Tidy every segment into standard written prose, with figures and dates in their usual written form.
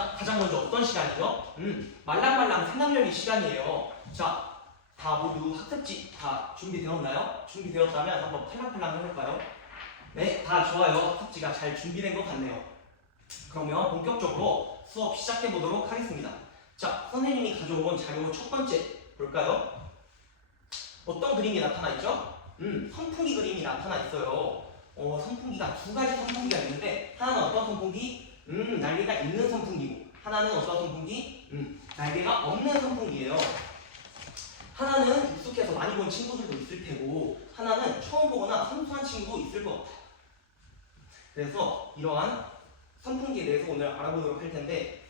자, 가장 먼저 어떤 시간이죠? 말랑말랑 생각력의 시간이에요. 자, 다 모두 학습지 다 준비되었나요? 준비되었다면 한번 팔랑팔랑 해볼까요? 네, 다 좋아요. 학습지가 잘 준비된 것 같네요. 그러면 본격적으로 수업 시작해 보도록 하겠습니다. 자, 선생님이 가져온 자료 첫 번째 볼까요? 어떤 그림이 나타나 있죠? 선풍기 그림이 나타나 있어요. 선풍기가 두 가지 선풍기가 있는데 하나는 어떤 선풍기? 날개가 있는 선풍기고 하나는 어떤 선풍기? 날개가 없는 선풍기예요. 하나는 익숙해서 많이 본 친구들도 있을 테고 하나는 처음 보거나 생소한 친구도 있을 것 같아요. 그래서 이러한 선풍기에 대해서 오늘 알아보도록 할 텐데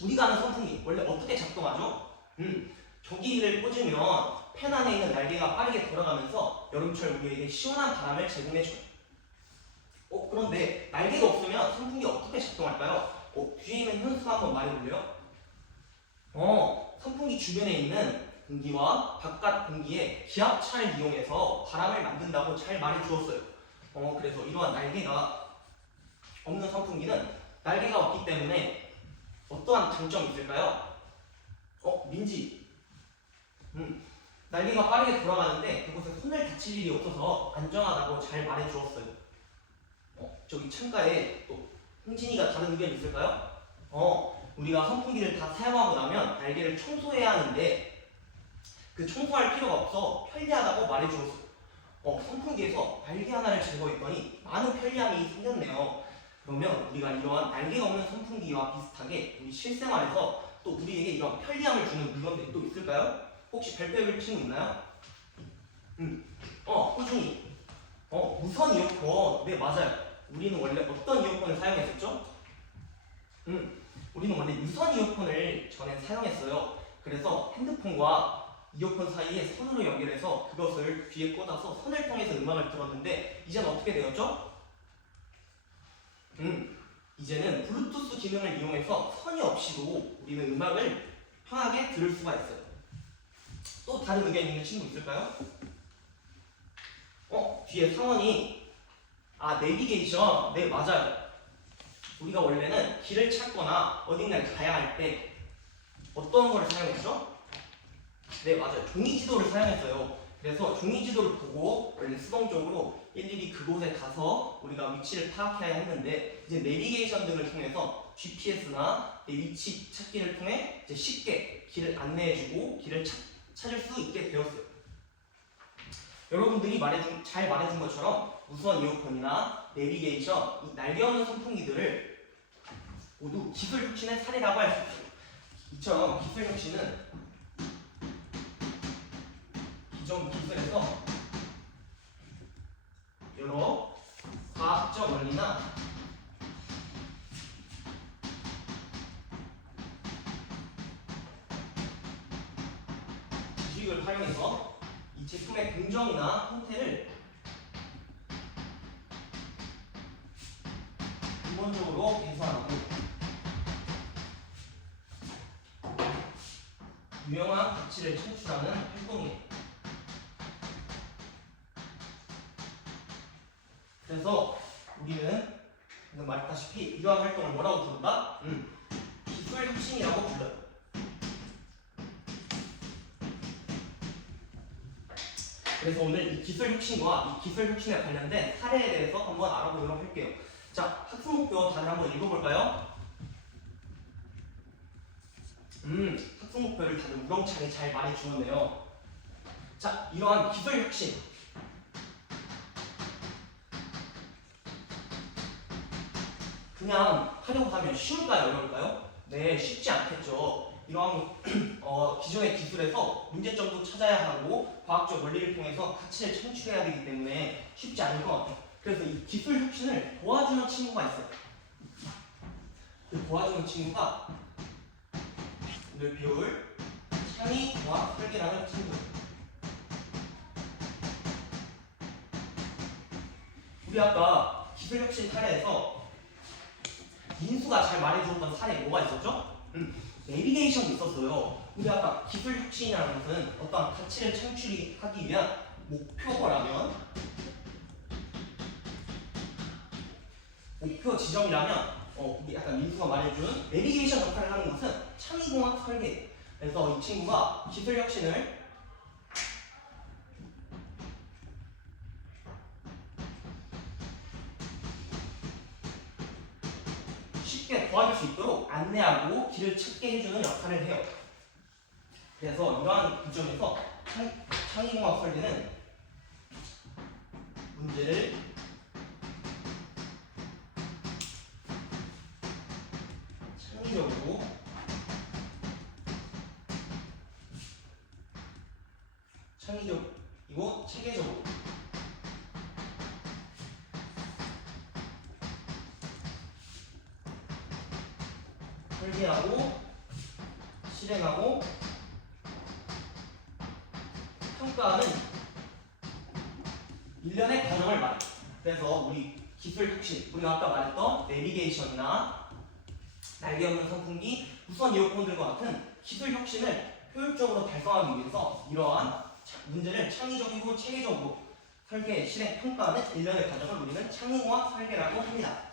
우리가 아는 선풍기 원래 어떻게 작동하죠? 전기를 꽂으면 팬 안에 있는 날개가 빠르게 돌아가면서 여름철 우리에게 시원한 바람을 제공해줘요. 그런데 날개가 없으면 선풍기가 어떻게 작동할까요? 뒤에 있는 현수 한번 말해볼래요? 선풍기 주변에 있는 공기와 바깥 공기의 기압차를 이용해서 바람을 만든다고 잘 말해주었어요. 그래서 이러한 날개가 없는 선풍기는 날개가 없기 때문에 어떠한 장점이 있을까요? 민지. 날개가 빠르게 돌아가는데 그곳에 손을 다칠 일이 없어서 안전하다고 잘 말해주었어요. 저기 창가에 또 흥진이가 다른 의견이 있을까요? 우리가 선풍기를 다 사용하고 나면 날개를 청소해야 하는데 그 청소할 필요가 없어 편리하다고 말해주었어요. 선풍기에서 날개 하나를 제거했더니 많은 편리함이 생겼네요. 그러면 우리가 이러한 날개가 없는 선풍기와 비슷하게 우리 실생활에서 또 우리에게 이런 편리함을 주는 물건들이 또 있을까요? 혹시 발표해볼 친구 있나요? 호중이. 무선 이어폰. 네, 맞아요. 우리는 원래 어떤 이어폰을 사용했었죠? 우리는 원래 유선 이어폰을 전에 사용했어요. 그래서 핸드폰과 이어폰 사이에 선으로 연결해서 그것을 귀에 꽂아서 선을 통해서 음악을 들었는데 이제는 어떻게 되었죠? 이제는 블루투스 기능을 이용해서 선이 없이도 우리는 음악을 편하게 들을 수가 있어요. 또 다른 의견 있는 친구 있을까요? 뒤에 상원이 내비게이션. 네, 맞아요. 우리가 원래는 길을 찾거나 어딘가에 가야 할 때 어떤 거를 사용했죠? 네, 맞아요. 종이 지도를 사용했어요. 그래서 종이 지도를 보고 원래 수동적으로 일일이 그곳에 가서 우리가 위치를 파악해야 했는데 이제 내비게이션 등을 통해서 GPS나 위치 찾기를 통해 이제 쉽게 길을 안내해주고 길을 찾을 수 있게 되었어요. 여러분들이 잘 말해준 것처럼 무선 이어폰이나 내비게이션, 이 날개 없는 선풍기들을 모두 기술 혁신의 사례라고 할 수 있어요. 이처럼 기술 혁신은 기존 기술에서 여러 과학적 원리나 지식을 활용해서 이 제품의 공정이나 형태를 근본적으로 개선하고 유용한 가치를 창출하는 활동이에요. 그래서 우리는 방금 말했다시피 이러한 활동을 뭐라고 부른다? 기술 혁신이라고 불러요. 그래서 오늘 이 기술 혁신과 이 기술 혁신에 관련된 사례에 대해서 한번 알아보도록 할게요. 자, 학습 목표 다들 한번 읽어볼까요? 학습 목표를 다들 우렁차게 잘 말해주었네요. 자, 이러한 기술 혁신. 그냥 하려고 하면 쉬울까요? 어려울까요? 네, 쉽지 않겠죠. 이러한 기존의 기술에서 문제점도 찾아야 하고 과학적 원리를 통해서 가치를 창출해야 되기 때문에 쉽지 않을 것 같아요. 그래서 이 기술 혁신을 도와주는 친구가 있어요. 그 도와주는 친구가 오늘 배울 창의과학 설계라는 친구예요. 우리 아까 기술 혁신 사례에서 민수가 잘 말해주었던 사례 뭐가 있었죠? 내비게이션이 있었어요. 우리 아까 기술 혁신이라는 것은 어떤 가치를 창출하기 위한 목표 지점이라면 이게 약간 민수가 말해준 내비게이션 역할을 하는 것은 창의공학 설계. 그래서 이 친구가 기술 혁신을 쉽게 도와줄 수 있도록 안내하고 길을 찾게 해주는 역할을 해요. 그래서 이러한 구점에서 창의공학 설계는 문제를 창의적이고 체계적으로 설계하고 실행하고 평가하는 일련의 과정을 말해요. 그래서 우리 기술 혁신, 우리가 아까 말했던 내비게이션이나 날개 없는 선풍기, 무선 이어폰들과 같은 기술 혁신을 효율적으로 달성하기 위해서 이러한 문제를 창의적이고 체계적으로 설계, 실행, 평가하는 일련의 과정을 우리는 창의공학 설계라고 합니다.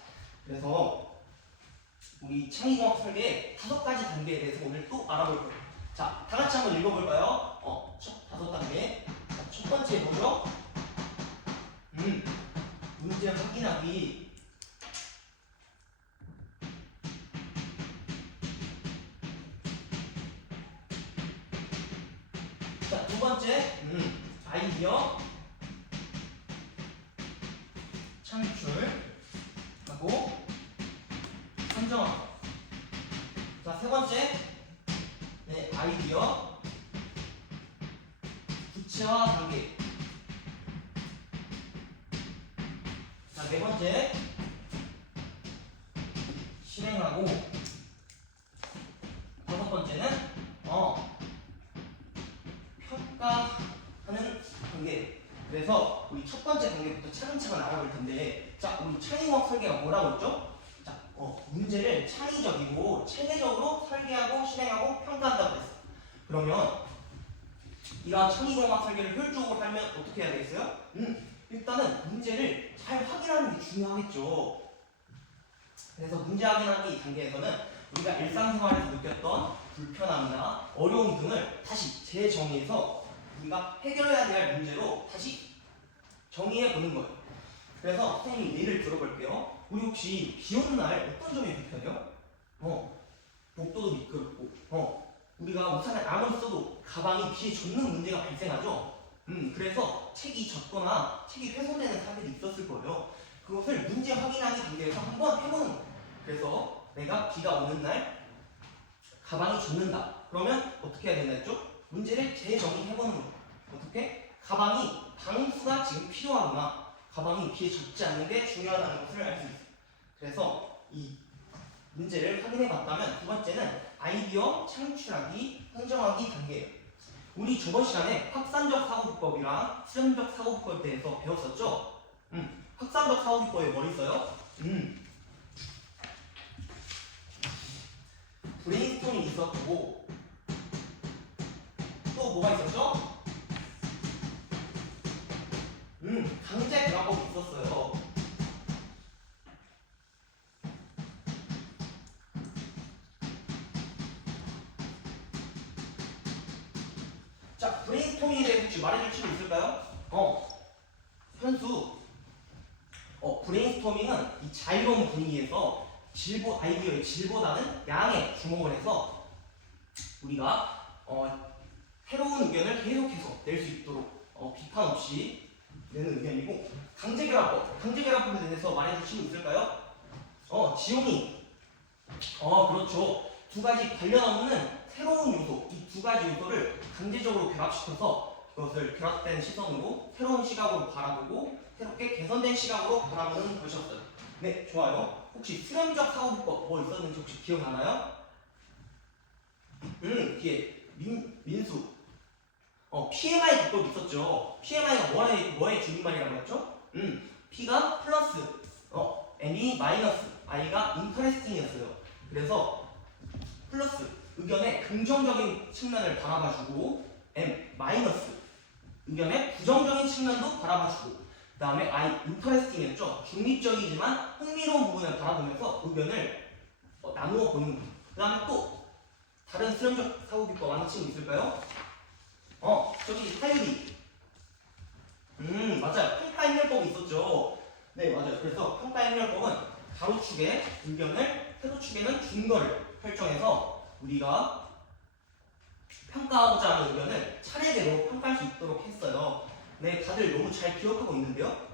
그래서 우리 창의공학 설계의 5가지 단계에 대해서 오늘 또 알아볼 거예요. 자, 다 같이 한번 읽어볼까요? 5단계. 첫 번째 뭐죠? 문제 확인하기. 자, 두 번째, 아이디어 창출하고 선정하고. 자, 세 번째, 아이디어 구체화 단계. 자, 네 번째, 실행하고. 다섯 번째는 평가하는 단계. 그래서 우리 첫 번째 단계부터 차근차근 알아볼 텐데, 자, 우리 창의공학 설계가 뭐라고 했죠? 자, 문제를 창의적이고 체계적으로 설계하고 실행하고 평가한다고 했어. 그러면 이러한 창의공학 설계를 효율적으로 하려면 어떻게 해야 되겠어요? 일단은 문제를 잘 확인하는 게 중요하겠죠. 그래서 문제 확인하기 단계에서는 우리가 일상생활에서 느꼈던 불편함이나 어려움 등을 다시 재정의해서 우리가 해결해야 될 문제로 다시 정의해 보는 거예요. 그래서 선생님이 예를 들어볼게요. 우리 혹시 비 오는 날 어떤 점이 불편해요? 복도도 미끄럽고, 우리가 우산을 아무리 써도 가방이 비에 젖는 문제가 발생하죠. 그래서 책이 젖거나 책이 훼손되는 사례도 있었을 거예요. 그것을 문제 확인하기 단계에서 한번 해보는 거예요. 그래서 내가 비가 오는 날 가방이 젖는다. 그러면 어떻게 해야 된다 했죠? 문제를 재정의해보는 거예요. 어떻게? 가방이 방수가 지금 필요하구나. 가방이 비에 젖지 않는 게 중요하다는 것을 알 수 있어요. 그래서 이 문제를 확인해 봤다면 두 번째는 아이디어 창출하기, 선정하기 단계예요. 우리 저번 시간에 확산적 사고기법이랑 실험적 사고기법에 대해서 배웠었죠? 확산적 사고기법에 뭐 있어요? 브레인스토밍이 있었고, 또 뭐가 있었죠? 강제 결합법이 있었어요. 자, 브레인스토밍에 대해 혹시 말해줄 친구 있을까요? 현수. 브레인스토밍은 이 자유로운 분위기에서 아이디어의 질보다는 양에 주목을 해서 우리가 새로운 의견을 계속해서 낼 수 있도록 비판 없이 내는 의견이고, 강제결합법에 대해서 말해줄 친구 있을까요? 지용이. 그렇죠. 두 가지 관련 없는 새로운 요소, 이 두 가지 요소를 강제적으로 결합시켜서 그것을 결합된 시선으로 새로운 시각으로 바라보고 새롭게 개선된 시각으로 바라보는 것이었어요. 네, 좋아요. 혹시 수렴적 사고기법 뭐 있었는지 혹시 기억나나요? 뒤에 민수. PMI 기법 있었죠. PMI가 뭐의 줄임말이라고 했죠? P가 플러스, M이 마이너스, I가 인터레스팅이었어요. 그래서 플러스, 의견의 긍정적인 측면을 바라봐주고, M, 마이너스, 의견의 부정적인 측면도 바라봐주고, 다음에 interesting이었죠. 중립적이지만 흥미로운 부분을 바라보면서 의견을 나누어 보는 거예요. 그 다음에 또 다른 수렴적 사고 기법 아는 친구 있을까요? 저기 사유리. 맞아요. 평가 행렬법이 있었죠. 네, 맞아요. 그래서 평가 행렬법은 가로축에 의견을, 세로축에는 준거를 설정해서 우리가 평가하고자 하는 의견을 차례대로 평가할 수 있도록 했어요. 네, 다들 너무 잘 기억하고 있는데요.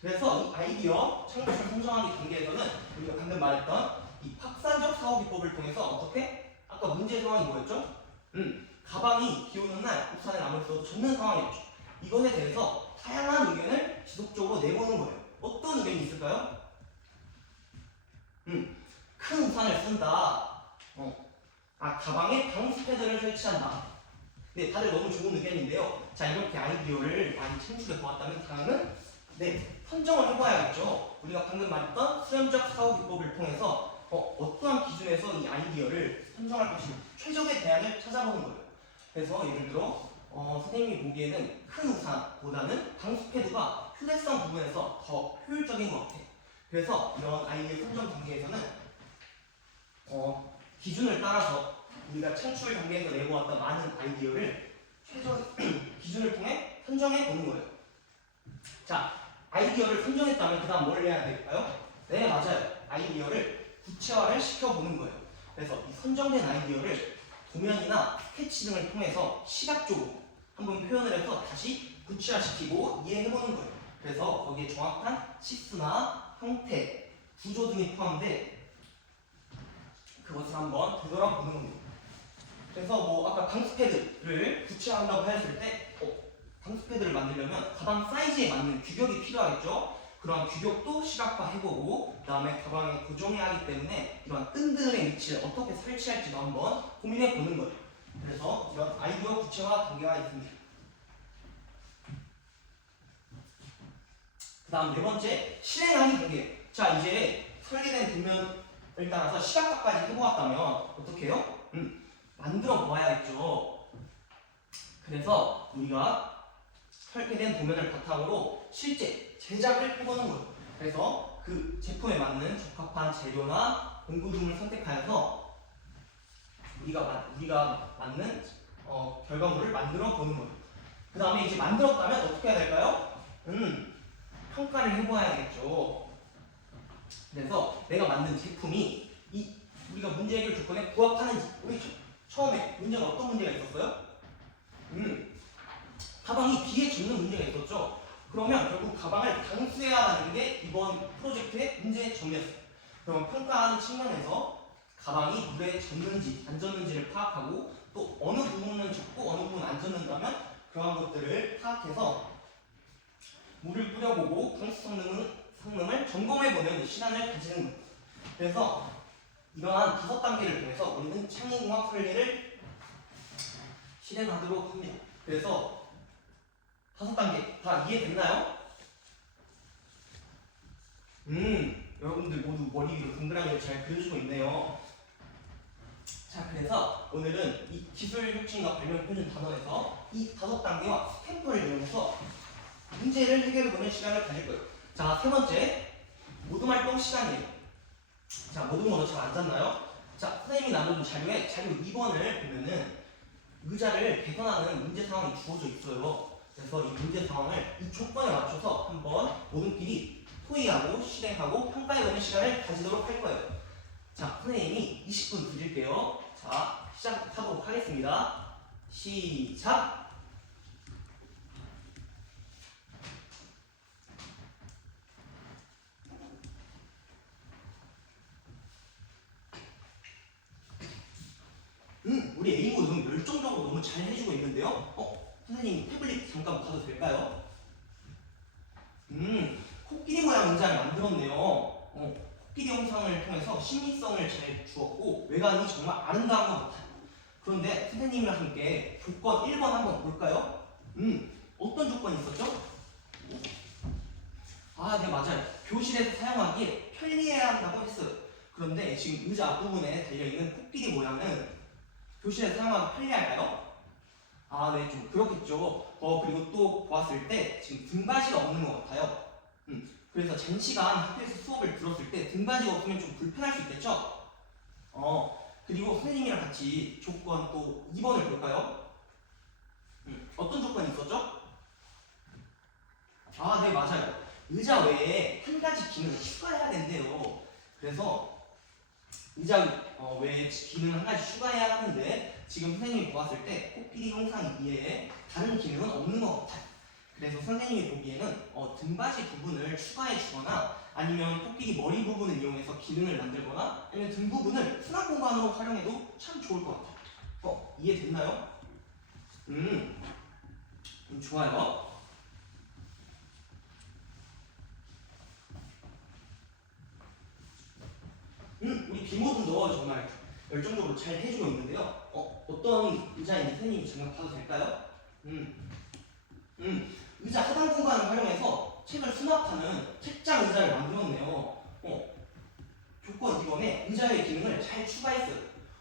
그래서 이 아이디어 창조를 선정하기 단계에서는 우리가 방금 말했던 이 확산적 사고 기법을 통해서 어떻게? 아까 문제 상황이 뭐였죠? 가방이 비 오는 날 우산을 아무리 써도 젖는 상황이었죠. 이것에 대해서 다양한 의견을 지속적으로 내보는 거예요. 어떤 의견이 있을까요? 큰 우산을 쓴다. 가방에 방수 패드를 설치한다. 네, 다들 너무 좋은 의견인데요. 자, 이렇게 아이디어를 많이 창출해 보았다면 다음은 선정을 해봐야겠죠. 우리가 방금 말했던 수렴적 사고 기법을 통해서 어떠한 기준에서 이 아이디어를 선정할 것인가 최적의 대안을 찾아보는 거예요. 그래서 예를 들어 선생님이 보기에는 큰 우산보다는 방수 패드가 휴대성 부분에서 더 효율적인 것 같아요. 그래서 이런 아이디어 선정 단계에서는 기준을 따라서 우리가 창출 단계에서 내보았던 많은 아이디어를 최저 기준을 통해 선정해 보는 거예요. 자, 아이디어를 선정했다면 그 다음 뭘 해야 될까요? 네, 맞아요. 아이디어를 구체화를 시켜보는 거예요. 그래서 이 선정된 아이디어를 도면이나 스케치 등을 통해서 시각적으로 한번 표현을 해서 다시 구체화시키고 이해해보는 거예요. 그래서 거기에 정확한 식수나 형태, 구조 등이 포함돼 그것을 한번 되돌아보는 겁니다. 그래서 아까 방수패드를 구체화한다고 했을 때 방수패드를 만들려면 가방 사이즈에 맞는 규격이 필요하겠죠. 그런 규격도 시각화해보고 그 다음에 가방에 고정해야 하기 때문에 이런 끈들의 위치를 어떻게 설치할지도 한번 고민해보는 거예요. 그래서 이런 아이디어 구체화 단계가 있습니다. 그 다음 네 번째, 실행하기 단계. 자, 이제 설계된 도면을 따라서 시각화까지 해보았다면 어떻게 해요? 만들어 보아야겠죠. 그래서 우리가 설계된 도면을 바탕으로 실제 제작을 해보는 거예요. 그래서 그 제품에 맞는 적합한 재료나 공구 등을 선택하여서 우리가 맞는 결과물을 만들어 보는 거예요. 그 다음에 이제 만들었다면 어떻게 해야 될까요? 평가를 해봐야겠죠. 그래서 내가 만든 제품이 우리가 문제 해결 조건에 부합하는지. 우리 처음에 문제가 어떤 문제가 있었어요? 가방이 비에 젖는 문제가 있었죠. 그러면 결국 가방을 방수해야 하는 게 이번 프로젝트의 문제의 점이었어요. 그러면 평가하는 측면에서 가방이 물에 젖는지 안 젖는지를 파악하고 또 어느 부분은 젖고 어느 부분은 안 젖는다면 그러한 것들을 파악해서 물을 뿌려보고 방수 성능을 점검해보는 시간을 가지는 거예요. 그래서 이러한 5단계를 통해서 우리는 창의공학 설계를 실행하도록 합니다. 그래서 5단계 다 이해됐나요? 여러분들 모두 머리 위로 동그라미를 잘 그려주고 있네요. 자, 그래서 오늘은 이 기술 혁신과 발명 표준 단원에서 이 5단계와 스탬퍼를 이용해서 문제를 해결해보는 시간을 가질 거예요. 자, 세 번째, 모둠 활동 시간이에요. 자, 모두 잘 앉았나요? 자, 선생님이 나눠준 자료에 자료 2번을 보면은 의자를 개선하는 문제 상황이 주어져 있어요. 그래서 이 문제 상황을 이 조건에 맞춰서 한번 모둠끼리 토의하고 실행하고 평가해보는 시간을 가지도록 할 거예요. 자, 선생님이 20분 드릴게요. 자, 시작하도록 하겠습니다. 시작! 우리 A모 너무 열정적으로 너무 잘 해주고 있는데요? 선생님 태블릿 잠깐 봐도 될까요? 코끼리 모양 의자를 만들었네요. 코끼리 영상을 통해서 심리성을 잘 주었고 외관이 정말 아름다운 것 같아요. 그런데 선생님이랑 함께 조건 1번 한번 볼까요? 어떤 조건이 있었죠? 아, 네, 맞아요. 교실에서 사용하기에 편리해야 한다고 했어요. 그런데 지금 의자 앞부분에 달려있는 코끼리 모양은 교실에서 사용하기 편리할까요? 아, 네, 좀 그렇겠죠. 그리고 또 보았을 때 지금 등받이가 없는 것 같아요. 그래서 장시간 학교에서 수업을 들었을 때 등받이가 없으면 좀 불편할 수 있겠죠? 그리고 선생님이랑 같이 조건 또 2번을 볼까요? 어떤 조건이 있었죠? 아, 네, 맞아요. 의자 외에 한 가지 기능을 추가해야 된대요. 그래서 의자 외에 기능 한 가지 추가해야 하는데 지금 선생님이 보았을 때 코끼리 형상 이외에 다른 기능은 없는 것 같아요. 그래서 선생님이 보기에는 등받이 부분을 추가해 주거나 아니면 코끼리 머리 부분을 이용해서 기능을 만들거나 아니면 등 부분을 수납 공간으로 활용해도 참 좋을 것 같아요. 이해됐나요? 좋아요. 우리 비모든도 정말 열정적으로 잘 해주고 있는데요. 어떤 의자인지 선생님이 잠깐 봐도 될까요? 의자 하단 공간을 활용해서 책을 수납하는 책장 의자를 만들었네요. 조건 2번에 의자의 기능을 잘 추가했어요.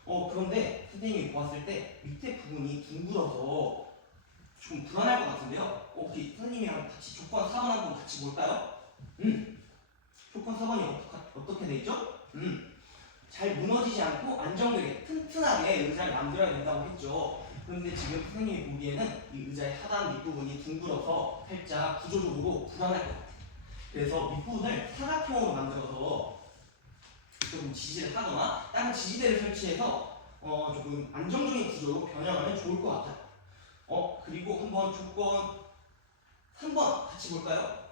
그런데 선생님이 보았을 때 밑에 부분이 둥글어서 좀 불안할 것 같은데요. 혹시 선생님이랑 같이 조건 4번 한번 같이 볼까요? 조건 4번이 어떻게 돼 있죠? 잘 무너지지 않고 안정되게 튼튼하게 의자를 만들어야 된다고 했죠. 그런데 지금 선생님이 보기에는 이 의자의 하단 밑부분이 둥글어서 살짝 구조적으로 불안할 것 같아요. 그래서 밑부분을 사각형으로 만들어서 조금 지지를 하거나 다른 지지대를 설치해서 조금 안정적인 구조로 변형하면 좋을 것 같아요. 그리고 한번 조건 3번 같이 볼까요?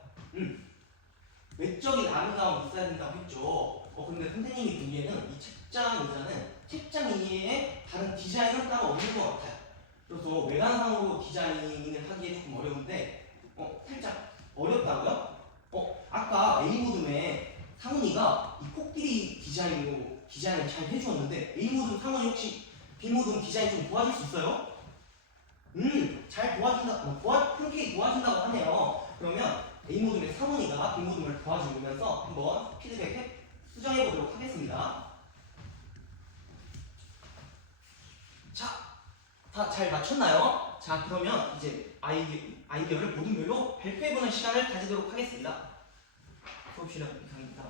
외적인 아름다움이 있어야 된다고 했죠. 근데 선생님이 보기에는 이 책장 의자는 책장 이외에 다른 디자인은 따로 없는 것 같아요. 그래서 외관상으로 디자인을 하기에 조금 어려운데, 살짝 어렵다고요? 아까 A모듬의 상훈이가 이 코끼리 디자인으로 디자인을 잘 해주었는데 A모듬 상훈이 혹시 B모듬 디자인 좀 도와줄 수 있어요? 잘 도와준다, 흔쾌히 도와준다고 하네요. 그러면 A모듬의 상훈이가 B모듬을 도와주면서 한번 피드백 수정해 보도록 하겠습니다. 자, 다 잘 맞췄나요? 자, 그러면 이제 아이디어를 모든 별로 발표해보는 시간을 가지도록 하겠습니다. 수업 시간 이상입니다.